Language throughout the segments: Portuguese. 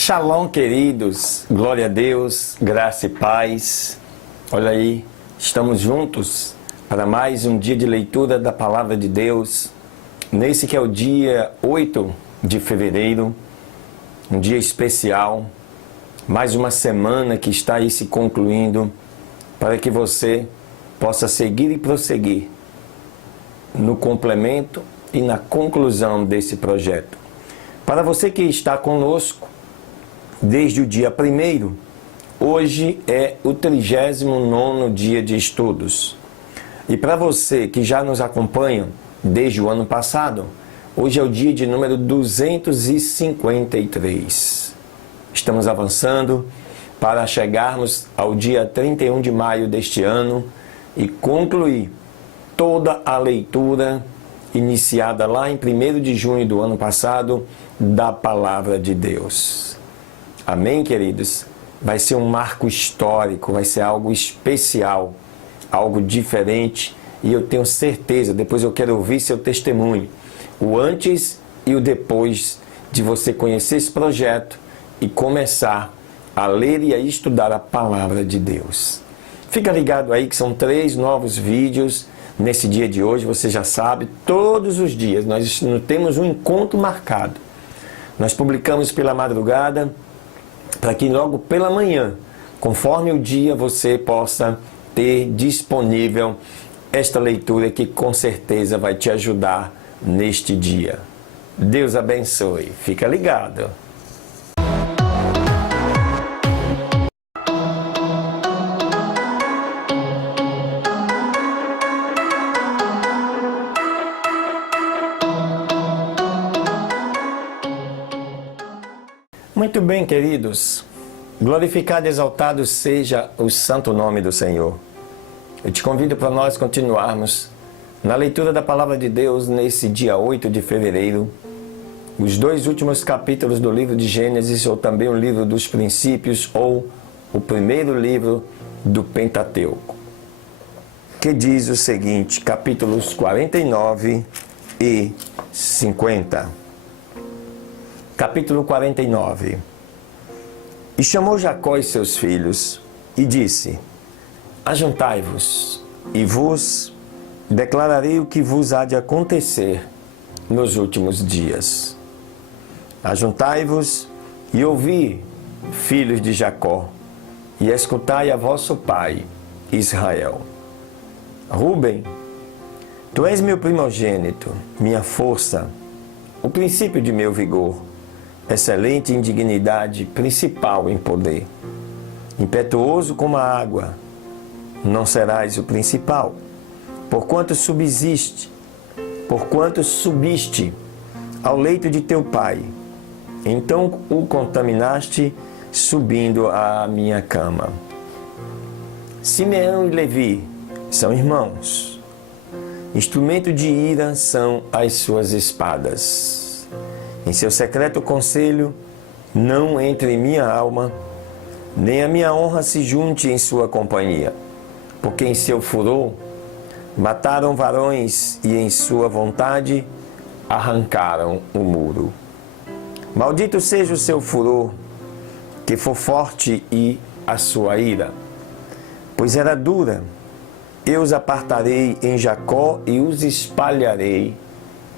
Shalom, queridos, glória a Deus, graça e paz. Olha aí, estamos juntos para mais um dia de leitura da Palavra de Deus. Nesse que é o dia 8 de fevereiro, um dia especial, mais uma semana que está aí se concluindo, para que você possa seguir e prosseguir no complemento e na conclusão desse projeto. Para você que está conosco desde o dia 1º, hoje é o 39º dia de estudos. E para você que já nos acompanha desde o ano passado, hoje é o dia de número 253. Estamos avançando para chegarmos ao dia 31 de maio deste ano e concluir toda a leitura iniciada lá em 1º de junho do ano passado da Palavra de Deus. Amém, queridos? Vai ser um marco histórico, vai ser algo especial, algo diferente, e eu tenho certeza, depois eu quero ouvir seu testemunho, o antes e o depois de você conhecer esse projeto e começar a ler e a estudar a Palavra de Deus. Fica ligado aí que são 3 novos vídeos nesse dia de hoje, você já sabe, todos os dias nós temos um encontro marcado. Nós publicamos pela madrugada, para que logo pela manhã, conforme o dia, você possa ter disponível esta leitura que com certeza vai te ajudar neste dia. Deus abençoe. Fica ligado. Muito bem, queridos. Glorificado e exaltado seja o santo nome do Senhor. Eu te convido para nós continuarmos na leitura da Palavra de Deus nesse dia 8 de fevereiro. Os 2 últimos capítulos do livro de Gênesis, ou também o livro dos princípios, ou o primeiro livro do Pentateuco, que diz o seguinte, capítulos 49 e 50. Capítulo 49. E chamou Jacó e seus filhos, e disse: Ajuntai-vos, e vos declararei o que vos há de acontecer nos últimos dias. Ajuntai-vos e ouvi, filhos de Jacó, e escutai a vosso pai, Israel. Rúben, tu és meu primogênito, minha força, o princípio de meu vigor, excelente em dignidade, principal em poder. Impetuoso como a água, não serás o principal, porquanto subiste ao leito de teu pai, então o contaminaste subindo à minha cama. Simeão e Levi são irmãos, instrumento de ira são as suas espadas. Em seu secreto conselho, não entre em minha alma, nem a minha honra se junte em sua companhia, porque em seu furor mataram varões e em sua vontade arrancaram o muro. Maldito seja o seu furor, que for forte e a sua ira, pois era dura. Eu os apartarei em Jacó e os espalharei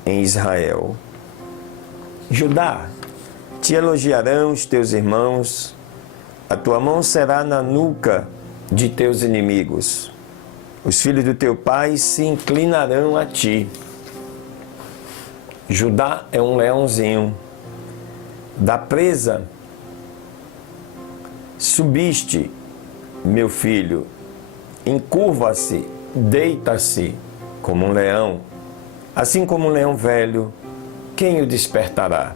em Israel. Judá, te elogiarão os teus irmãos, a tua mão será na nuca de teus inimigos. Os filhos do teu pai se inclinarão a ti. Judá é um leãozinho. Da presa subiste, meu filho, encurva-se, deita-se como um leão, assim como um leão velho. Quem o despertará?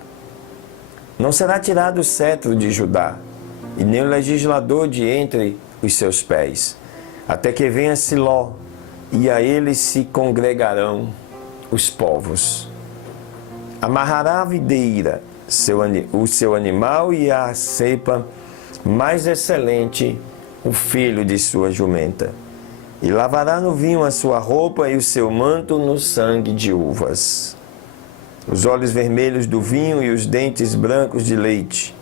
Não será tirado o cetro de Judá, e nem o legislador de entre os seus pés, até que venha Siló, e a ele se congregarão os povos. Amarrará a videira, o seu animal, e a cepa mais excelente, o filho de sua jumenta. E lavará no vinho a sua roupa, e o seu manto no sangue de uvas. Os olhos vermelhos do vinho e os dentes brancos de leite.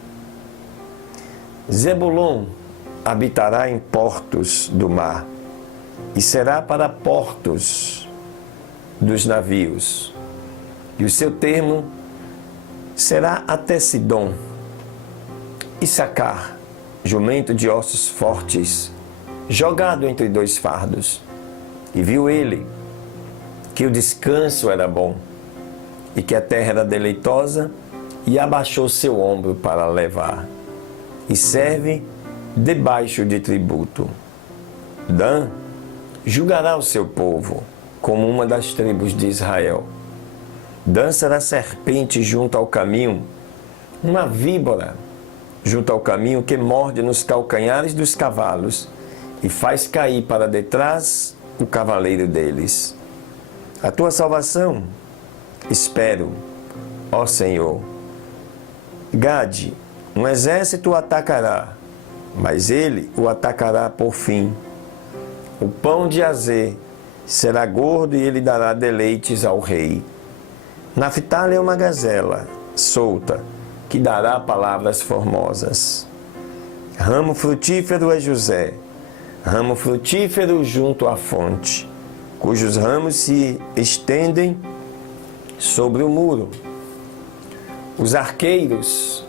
Zebulon habitará em portos do mar, e será para portos dos navios, e o seu termo será até Sidom. Issacar, jumento de ossos fortes, jogado entre dois fardos. E viu ele que o descanso era bom, e que a terra era deleitosa, e abaixou seu ombro para levar, e serve debaixo de tributo. Dan julgará o seu povo, como uma das tribos de Israel. Dan será serpente junto ao caminho, uma víbora junto ao caminho que morde nos calcanhares dos cavalos e faz cair para detrás o cavaleiro deles. A tua salvação espero, ó Senhor. Gade, um exército o atacará, mas ele o atacará por fim. O pão de azer será gordo e ele dará deleites ao rei. Naftali é uma gazela solta, que dará palavras formosas. Ramo frutífero é José, ramo frutífero junto à fonte, cujos ramos se estendem sobre o muro. Os arqueiros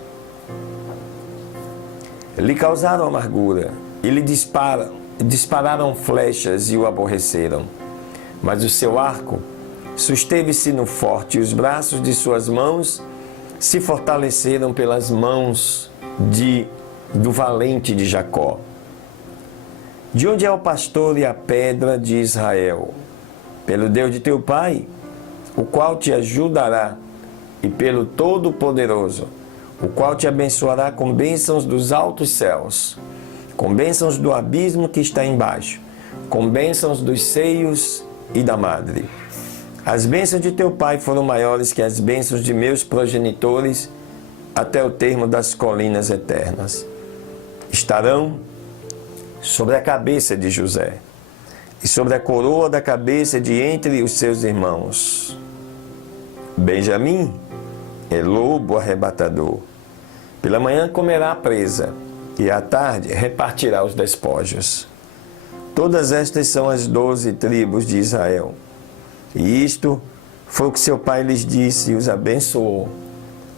lhe causaram amargura e lhe dispararam flechas e o aborreceram. Mas o seu arco susteve-se no forte, e os braços de suas mãos se fortaleceram pelas mãos do valente de Jacó. De onde é o pastor e a pedra de Israel? Pelo Deus de teu pai, o qual te ajudará, e pelo Todo-Poderoso, o qual te abençoará com bênçãos dos altos céus, com bênçãos do abismo que está embaixo, com bênçãos dos seios e da madre. As bênçãos de teu pai foram maiores que as bênçãos de meus progenitores, até o termo das colinas eternas. Estarão sobre a cabeça de José, e sobre a coroa da cabeça de entre os seus irmãos. Benjamim é lobo arrebatador. Pela manhã comerá a presa, e à tarde repartirá os despojos. Todas estas são as 12 tribos de Israel. E isto foi o que seu pai lhes disse e os abençoou.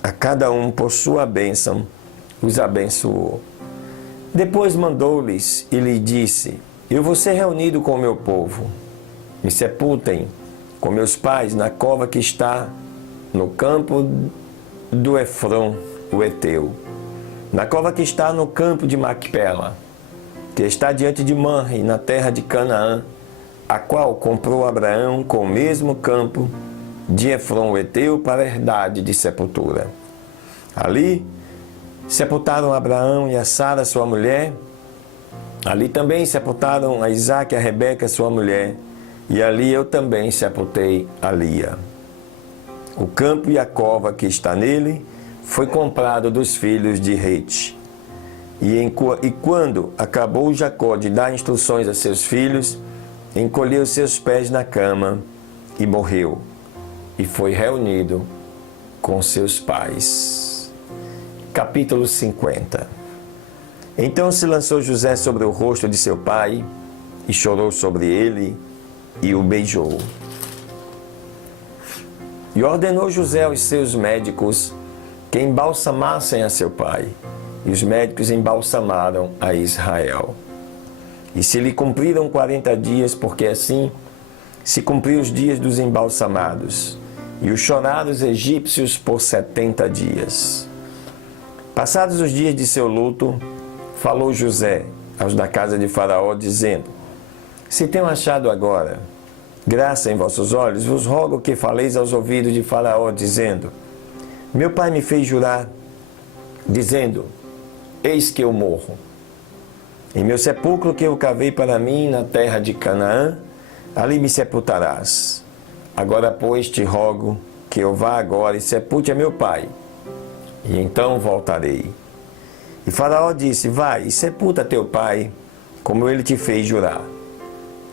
A cada um por sua bênção os abençoou. Depois mandou-lhes e lhe disse: eu vou ser reunido com o meu povo. Me sepultem com meus pais na cova que está no campo do Efron, o Eteu, na cova que está no campo de Macpela, que está diante de Manre, na terra de Canaã, a qual comprou Abraão com o mesmo campo de Efron, o Eteu, para a herdade de sepultura. Ali sepultaram Abraão e a Sara, sua mulher. Ali também sepultaram a Isaque e a Rebeca, sua mulher. E ali eu também sepultei a Lia. O campo e a cova que está nele foi comprado dos filhos de Rete. E quando acabou Jacó de dar instruções a seus filhos, encolheu seus pés na cama e morreu, e foi reunido com seus pais. Capítulo 50. Então se lançou José sobre o rosto de seu pai, e chorou sobre ele, e o beijou. E ordenou José aos seus médicos que embalsamassem a seu pai, e os médicos embalsamaram a Israel. E se lhe cumpriram 40 dias, porque assim se cumpriu os dias dos embalsamados, e os choraram os egípcios por 70 dias. Passados os dias de seu luto, falou José aos da casa de Faraó, dizendo: se tenho achado agora graça em vossos olhos, vos rogo que faleis aos ouvidos de Faraó, dizendo: meu pai me fez jurar, dizendo: eis que eu morro. Em meu sepulcro que eu cavei para mim na terra de Canaã, ali me sepultarás. Agora, pois, te rogo que eu vá agora e sepulte a meu pai, e então voltarei. E Faraó disse: vai e sepulta teu pai, como ele te fez jurar.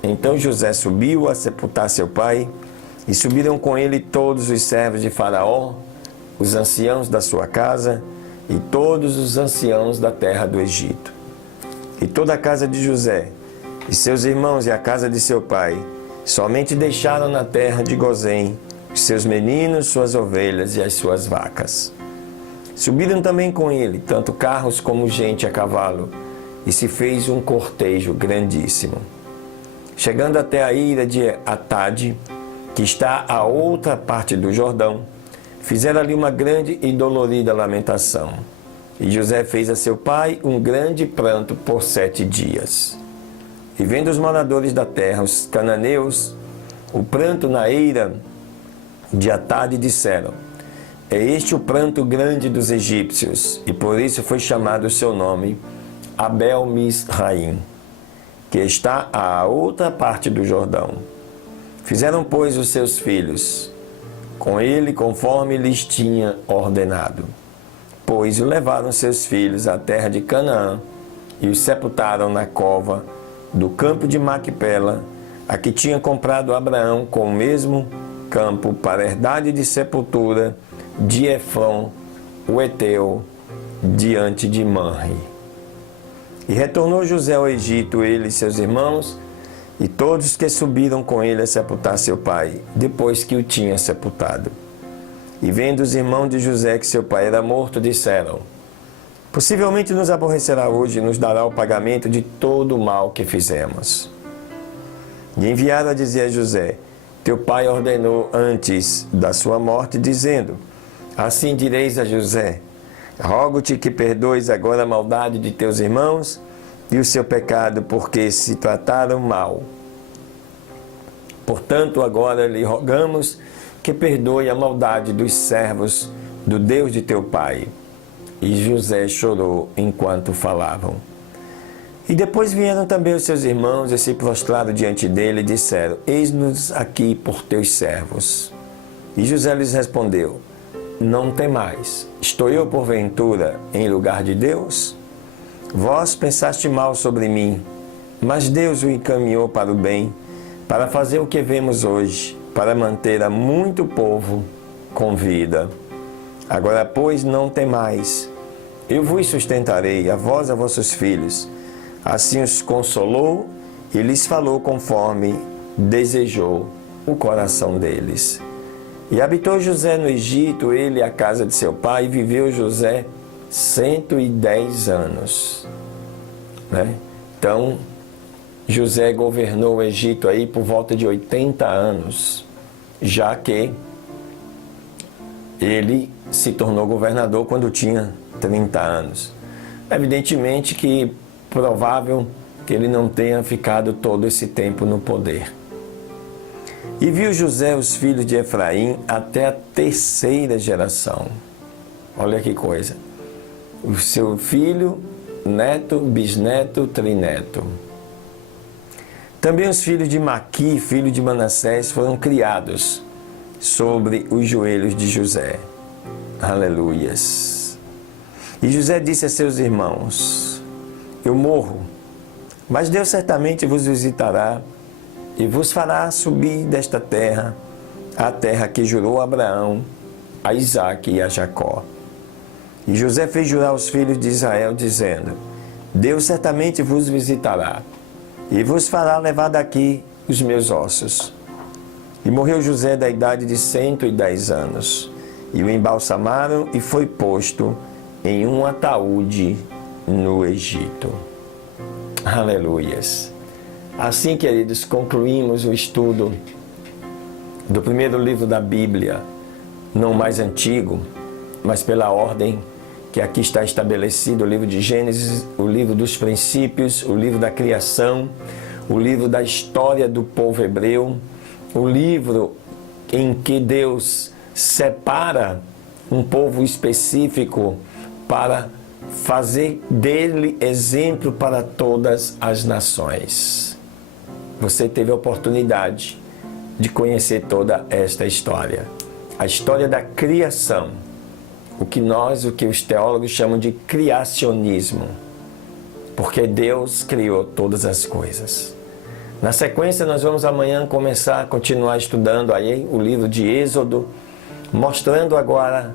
Então José subiu a sepultar seu pai, e subiram com ele todos os servos de Faraó, os anciãos da sua casa, e todos os anciãos da terra do Egito. E toda a casa de José, e seus irmãos e a casa de seu pai, somente deixaram na terra de Gozém os seus meninos, suas ovelhas e as suas vacas. Subiram também com ele, tanto carros como gente a cavalo, e se fez um cortejo grandíssimo. Chegando até a ilha de Atade, que está à outra parte do Jordão, fizeram ali uma grande e dolorida lamentação. E José fez a seu pai um grande pranto por 7 dias. E vendo os moradores da terra, os cananeus, o pranto na eira de Atade, disseram: é este o pranto grande dos egípcios, e por isso foi chamado o seu nome Abel-Misraim, que está à outra parte do Jordão. Fizeram, pois, os seus filhos com ele conforme lhes tinha ordenado. Pois o levaram seus filhos à terra de Canaã e os sepultaram na cova do campo de Macpela, a que tinha comprado Abraão com o mesmo campo para herdade de sepultura de Efron, o Eteu, diante de Manre. E retornou José ao Egito, ele e seus irmãos, e todos que subiram com ele a sepultar seu pai, depois que o tinha sepultado. E vendo os irmãos de José que seu pai era morto, disseram: possivelmente nos aborrecerá hoje e nos dará o pagamento de todo o mal que fizemos. E enviaram a dizer a José: teu pai ordenou antes da sua morte, dizendo: assim direis a José: rogo-te que perdoes agora a maldade de teus irmãos e o seu pecado, porque se trataram mal. Portanto, agora lhe rogamos que perdoe a maldade dos servos do Deus de teu pai. E José chorou enquanto falavam. E depois vieram também os seus irmãos e se prostraram diante dele e disseram: eis-nos aqui por teus servos. E José lhes respondeu: não temais, estou eu porventura em lugar de Deus? Vós pensaste mal sobre mim, mas Deus o encaminhou para o bem, para fazer o que vemos hoje, para manter a muito povo com vida. Agora, pois, não temais, eu vos sustentarei, a vós e a vossos filhos. Assim os consolou e lhes falou conforme desejou o coração deles. E habitou José no Egito, ele e a casa de seu pai, e viveu José 110 anos. Então, José governou o Egito aí por volta de 80 anos, já que ele se tornou governador quando tinha 30 anos. Evidentemente que provável que ele não tenha ficado todo esse tempo no poder. E viu José os filhos de Efraim até a 3ª geração. Olha que coisa. O seu filho, neto, bisneto, trineto. Também os filhos de Maqui, filho de Manassés, foram criados sobre os joelhos de José. Aleluias. E José disse a seus irmãos: eu morro, mas Deus certamente vos visitará e vos fará subir desta terra, a terra que jurou a Abraão, a Isaque e a Jacó. E José fez jurar os filhos de Israel, dizendo: Deus certamente vos visitará e vos fará levar daqui os meus ossos. E morreu José da idade de 110 anos, e o embalsamaram e foi posto em um ataúde no Egito. Aleluias! Assim, queridos, concluímos o estudo do primeiro livro da Bíblia, não mais antigo, mas pela ordem que aqui está estabelecido: o livro de Gênesis, o livro dos princípios, o livro da criação, o livro da história do povo hebreu, o livro em que Deus separa um povo específico para fazer dele exemplo para todas as nações. Você teve a oportunidade de conhecer toda esta história. A história da criação. O que os teólogos chamam de criacionismo. Porque Deus criou todas as coisas. Na sequência, nós vamos amanhã continuar estudando aí o livro de Êxodo, mostrando agora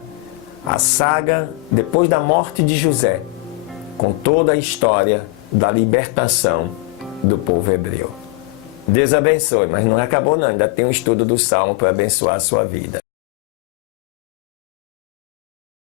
a saga depois da morte de José, com toda a história da libertação do povo hebreu. Deus abençoe, mas não acabou não, ainda tem um estudo do Salmo para abençoar a sua vida.